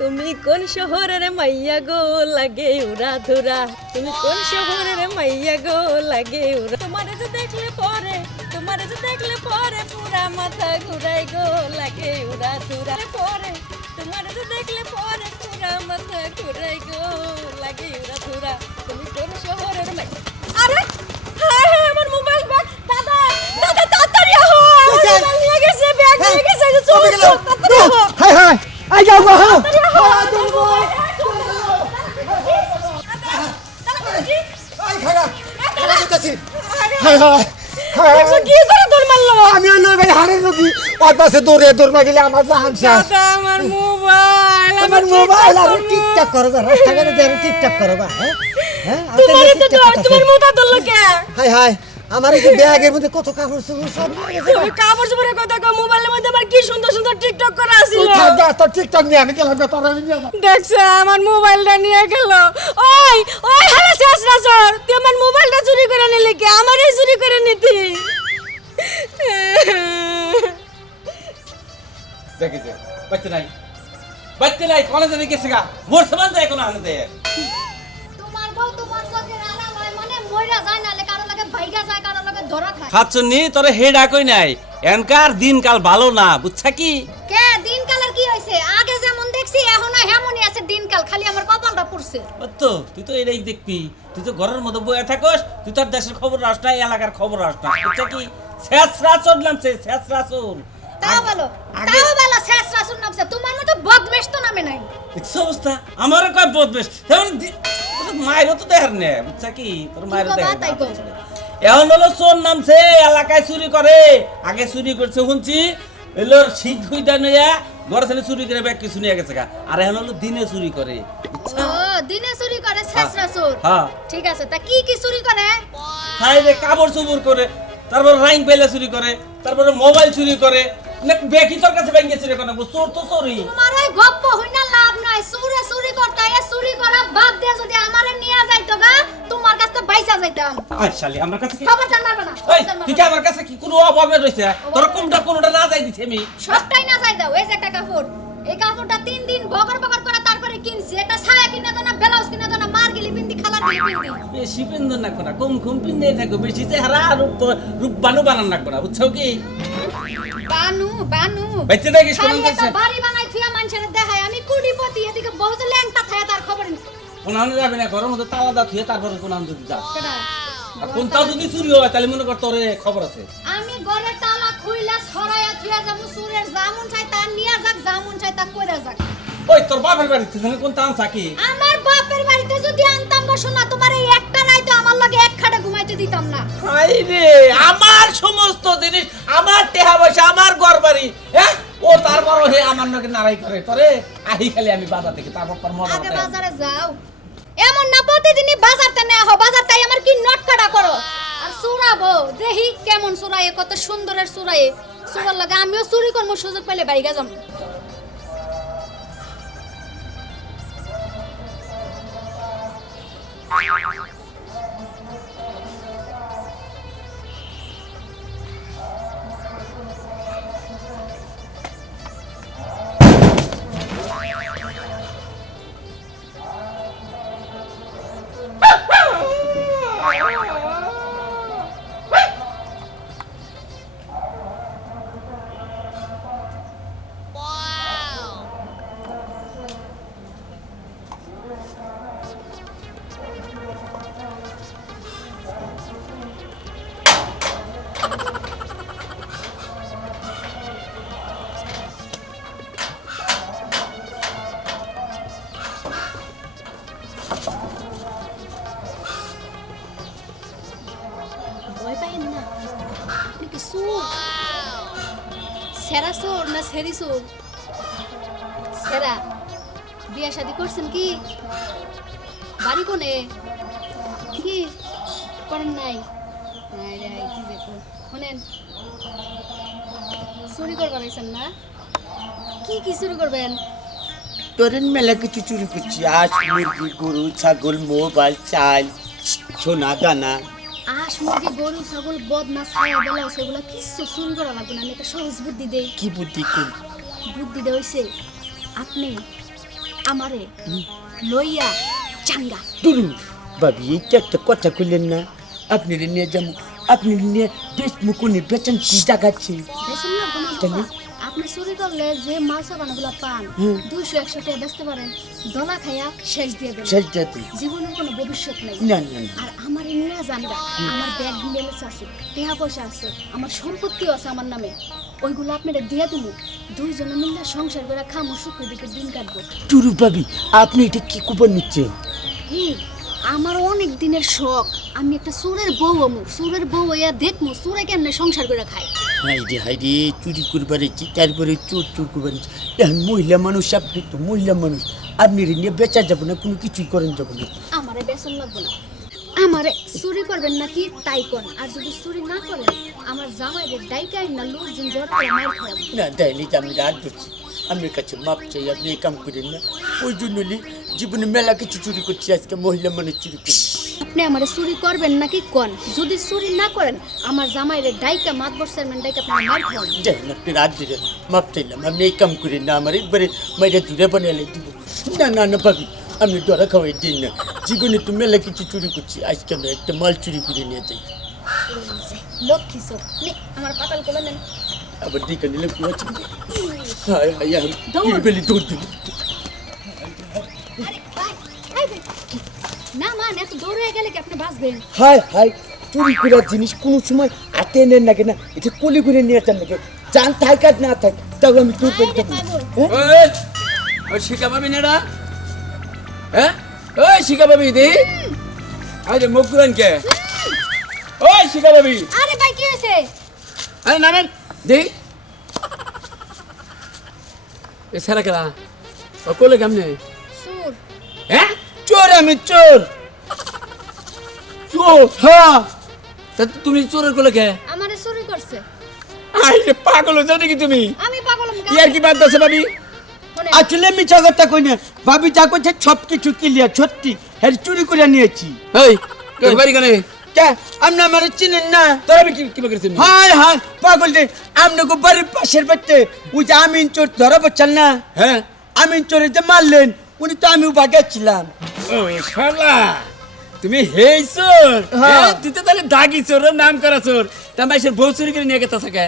তুমি কোন শহরের মাইয়া গো লাগে উড়া ধুরা? তুমি কোন শহরের মাইয়া গো লাগে উড়া? তোমার যে দেখলে পরে তোমার যে দেখলে পরে পুরা মাথা ঘুরাই গো লাগে উড়া ধুরা। পরে তোমার যে দেখলে পরে পুরা মাথা ঘুরাই গো লাগে উড়া ধুরা। তুমি কোন শহরের মাইয়া আরে হায় হায় আমার মোবাইল ব্যাগ। দাদা দাদা তাড়াতাড়ি আহো আমার মোবাইল নিয়ে গেছে ব্যাগ নিয়ে গেছে এই যে চল চল, তাড়াতাড়ি আহো। হাই হাই আই যাও আমি হইল ভাই হাড়ের রোগী ওর পাশে দৌড়ে দৌড় গেলে আমার জাহান আমার মোবাইল আমার মোবাইল আর টিকটক করো বা রাস্তাঘাটে টিকটক করো বা হ্যাঁ হ্যাঁ তোমার তো তোমার মোটা ধরলো কে হাই হাই। আমার এই ব্যাগের মধ্যে কত কাপড় চোপড় সব ওই কাপড় চোপড়ের কথা কও মোবাইলের মধ্যে আমার কি সুন্দর সুন্দর টিকটক করা তুই ছিল থাক যা, তোর টিকটক নিয়ে আমি গেলাম তোর আমি নিয়ে যাব। দেখছে আমার মোবাইলটা নিয়ে গেল। ওই ওই হারা শেষ রাসর তুই আমার মোবাইলটা চুরি করে নিলি কি? আমারই চুরি করে নিতি। দেখেছে বাচ্চা নাই। বাচ্চা নাই কলেজে নিয়ে গেছে গা। মোর সমান যায় কোনো আনন্দে। তোমার বউ তোমার চোখের আড়াল হয় মানে মইরা যায় কারও লাগে ভাইগা যায় কারও লাগে ধরা খায়। খাচ্ছনি তোরে হে ডাকই নাই। এনকার দিনকাল ভালো না বুঝছা কি? কে? দিনকালের কি হইছে? আগে যেমন দেখছি এখন হেমনই আছে দিনকাল খালি আমার কপালটা পড়ছে। তো তুই তো এটাই দেখবি। তুই তো ঘরের মধ্যে বয়ে থাকস তুই তোর দেশের খবর রাস না এলাকার খবর রাস না বুঝছা কি? শেষরা চললাম সে শেষরা চল তাও বলো তাও বলো শেষ রাসুর নামছে। তোমার মতো বদমেশ তো নামে নাই। দেখছ অবস্থা? আমারও কয় বদবেশ তেমন মায়েরও তো দেখার নে বুঝছা কি? তোর মায়েরও দেখার। এখন হলো চোর নামছে এলাকায় চুরি করে। আগে চুরি করছে শুনছি? এলো শিখ হইতা নয়া ঘরে ছেলে চুরি করে ব্যাগ কিছু নিয়ে গেছে আর এখন হলো দিনে চুরি করে দিনে চুরি করে শেষ রাসুর হ্যাঁ। ঠিক আছে তা কি কি চুরি করে? হাই রে কাপড় চুপুর করে তারপর রাইন পেলে চুরি করে তারপরে মোবাইল চুরি করে না ব্যাগই তোর কাছে ব্যাংকে চুরি করে চোর তো চোরই। তোমার লাভ নাই চুরে চুরি করতে এ চুরি করা বাদ দিয়ে বাইসা আই শালি আমার কাছে কি খবর জানাবে না এই তুই কি আমার কাছে কি কোনো অভাবে রয়েছে তোর কোনটা কোনটা না যাই দিছি আমি? সবটাই না চাই দাও এই যে একটা কাপড়। এই কাপড়টা তিন দিন বকর বকর করে তারপরে কিনছি। একটা ছায়া কিনে দাও ব্লাউজ কিনে দাও মার গিলি পিন্দি খালার গিলি পিন্দি। বেশি পিন্দন না কম কম পিন্দে থাকব বেশি চেহারা রূপ রূপ বানু বানান না বুঝছ কি? বানু বানু। যাচ্ছে বাড়ি বানাই থুয়া মানুষের দেখায় আমি কুড়িপতি এদিকে বহুত ল্যাংটা থাকে তার খবর নেই। যাবে না ঘরের মধ্যে তালা দা থুয়ে তারপরে যদি যা? আর কোনটা যদি চুরি হয় তাহলে মনে কর তোরে খবর আছে। আমি ঘরের তালা খুইলা ছড়াইয়া থুয়া যাব সুরের জামুন চাই তার নিয়া যাক জামুন চাই তা কইরা যাক। ওই তোর বাপের বাড়িতে তাহলে কোনটা আনছা কি? আমার বাপের বাড়িতে যদি আনতাম গো শোনা তোমার এই একটা রাইতো আমার লগে এক খাটে ঘুমাইতে দিতাম না। হাই রে আমার সমস্ত জিনিস আমার টেহা পয়সা আমার ঘর বাড়ি হ্যাঁ? ও তারপর হে আমার নাকি নারাই করে তোরে আহি খালি আমি বাজার থেকে তারপর তোর মজা আগে বাজারে যাও। এমন না, প্রতিদিনই বাজারতে নেওয়া হো বাজার তাই আমার কি নট কাটা করো? আর চুরাবো দেখি কেমন চুরাইয়ে কত সুন্দরের চুরাইয়ে সুরার লাগে আমিও চুরি করব, সুযোগ পেলে বাইগা যাম Wow, wow, wow, wow. না আপনি কি সুর সেরা সুর না সেরি সুর সেরা। বিয়ে শাদি করছেন কি? বাড়ি কোনে? কি? করেন নাই। শোনেন, চুরি করবার আইছেন না? কি কি চুরি করবেন? তোরেন মেলা কিছু চুরি করছি। আজ মুরগি, গরু, ছাগল, মোবাইল, চাল সোনা, দানা। আস মুরগি গরু ছাগল বদনা ছায়া বেলা সেগুলো কিচ্ছু চুরি করা লাগবে না আমি একটা সহজ বুদ্ধি দেই। কি বুদ্ধি করি বুদ্ধি দেওয়া হইছে আপনি আমারে লইয়া চাঙ্গা। দুরু ভাবি এইটা একটা কথা কইলেন না। আপনি নিয়ে যাব আপনি নিয়ে বেশ মুকুনি বেচন কি জাগাচ্ছে। বেসন না কোনো। আপনি চুরি করলে যে মাল সাবানগুলো পান হুম। দুইশো একশো টাকা বেচতে পারেন। দলা খাইয়া শেষ দিয়ে দেবেন। শেষ জাতি জীবনের কোনো ভবিষ্যৎ নেই। না না আর আমার নিয়ে জানবা আমার ব্যাগ ব্যালেন্স আছে টাকা পয়সা আছে আমার সম্পত্তিও আছে আমার নামে। ওইগুলো আপনারা দিয়ে দেবো দুইজনে মিলে সংসার করে খামো সুখে দিকে দিন কাটবো। টুরু ভাবি আপনি এটা কি কুপন নিচ্ছেন? এই, আমার অনেক দিনের শখ। আমি একটা সুরের বউ আমু সুরের বউ হইয়া দেখমু সুরে কেমনে সংসার করে খায়। হাইরে হাইরে চুরি করবার ইচ্ছি তারপরে চোর চোর করবার ইচ্ছি। এখন মহিলা মানুষ আপনি তো মহিলা মানুষ। আপনি রে নিয়ে বেচা যাব না কোনো কিছুই করেন যাব না। আমারে বেসন লাগবে না। আমারে চুরি করবেন নাকি তাই কোন আর যদি চুরি না করেন আমার জামাইরে ডাইকাই না লোকজন জ্বর করে মার খাওয়াবো। না তাইলে আমি রাত ধরছি আপনার কাছে মাপ চাই আপনি এই কাম করেন না ওই জন্য জীবনে মেলা কিছু চুরি করছি আজকে মহিলা মানুষ চুরি করছি আপনি আমারে চুরি করবেন নাকি কোন যদি চুরি না করেন আমার জামাইরে ডাইকা মাত বসছেন ডাইকা আপনার মার খাওয়াবো যাই না আপনি রাত ধরে মাপ চাইলাম আমি এই কাম করেন না আমার একবারে মাইরা দূরে বানালে দিব না না না ভাবি আপনি ধরা খাওয়াই দিন না জীবনে তো মেলা কিছু চুরি করছি আজকে আমি একটা মাল চুরি করে নিয়ে যাই লক্ষ্মী নে আমার পাতাল কোলে নেন আবার দিকে নিলে কি হায় হায় আমি বেলি দৌড় দিব। না মা এত দৌড় হয়ে গেলে কি আপনি বাঁচবেন হায় হায় চুরি করার জিনিস কোনো সময় হাতে নেন না কেনা এটা কলি করে নিয়ে যান নাকি জান থাক আর না থাক তাও আমি তোর করে দেবো? ওই শিখা পাবি না হ্যাঁ ওই শিখা পাবি দি আরে মুখ কে ওই শিখা পাবি আরে ভাই কি হয়েছে আরে নামেন দি। এ সারা কেলা ও কোলে কেমনে? সুর হ্যাঁ চোর আমি চোর। চোর হ্যাঁ। তা তুমি চোরের কোলে কে? আমারে চুরি করছে। আরে পাগল হয়ে যাও নাকি তুমি? আমি পাগল ইয়ার কি বাদ আছে ভাবি? আসলে মিছা কথা কই না। ভাবি যা করছে সব কিছু ক্লিয়ার সত্যি। হ্যাঁ চুরি করে নিয়েছি। এই বাড়ি কেন? কে? আপনি আমার চিনেন না? তোর আমি কি কি করেছি হায় হায় পাগল দে আপনাকে বাড়ির পাশের বাচ্চা ওই যে আমিন চোর ধরা পড়ছেন না? হ্যাঁ। আমিন চোরে যে মারলেন উনি তো আমিও বাগাচ্ছিলাম ও শালা তুমি হেই চোর। হ্যাঁ। হ্যাঁ তুই তো তাহলে দাগি চোর নাম করা চোর। তা মাইসের বউ চুরি করে নিয়ে গেতে থাকে।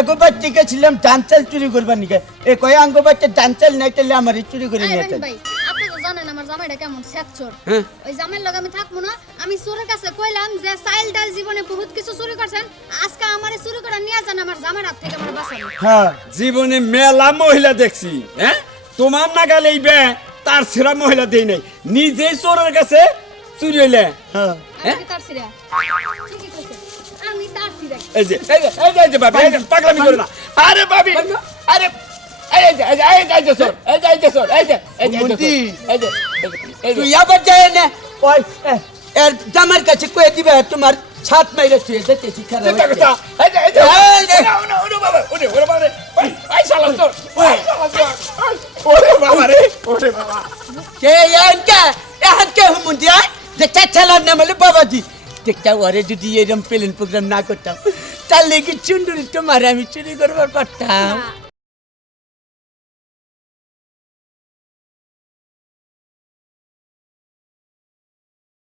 একবার টিকে ছিলাম ডান্সাল চুরি করবার নিকে। এ কয় আঙ্গ বাচ্চা ডান্সাল নাই তাহলে আমার চুরি করে নিয়ে জামাইটা কেমন স্যাক চোর হ্যাঁ। ওই জামাইয়ের লগে আমি থাকব না আমি চোরের কাছে কইলাম যে চাইল ডাল জীবনে বহুত কিছু চুরি করছেন আজকে আমারে চুরি করে নিয়ে যান আমার জামাইয়ের হাত থেকে আমার বাঁচান হ্যাঁ জীবনে মেলা মহিলা দেখছি হ্যাঁ তোমার নাগালে এই বে তার সেরা মহিলা দেই নাই নিজেই চোরের কাছে চুরি হইলে হ্যাঁ তার কইছে আমি তার সিরা এই যে এই যে এই যে, বাবি পাগলামি করো না আরে বাবি আরে এই যে এই যে এই যে এই যে চোর এই যে তুই আবার যায় না এর জামার কাছে কয়ে দিবে তোমার ছাদ মাইরে তুই যেতে শিক্ষা কে ইয়ানকা এখন কে হুমুন দিয়া যে চাচালার নাম হলো বাবাজি দেখটা ওরে যদি এরকম প্লেন প্রোগ্রাম না করতাম তাহলে কি চুন্ডুরি তোমার আমি চুরি করবার পারতাম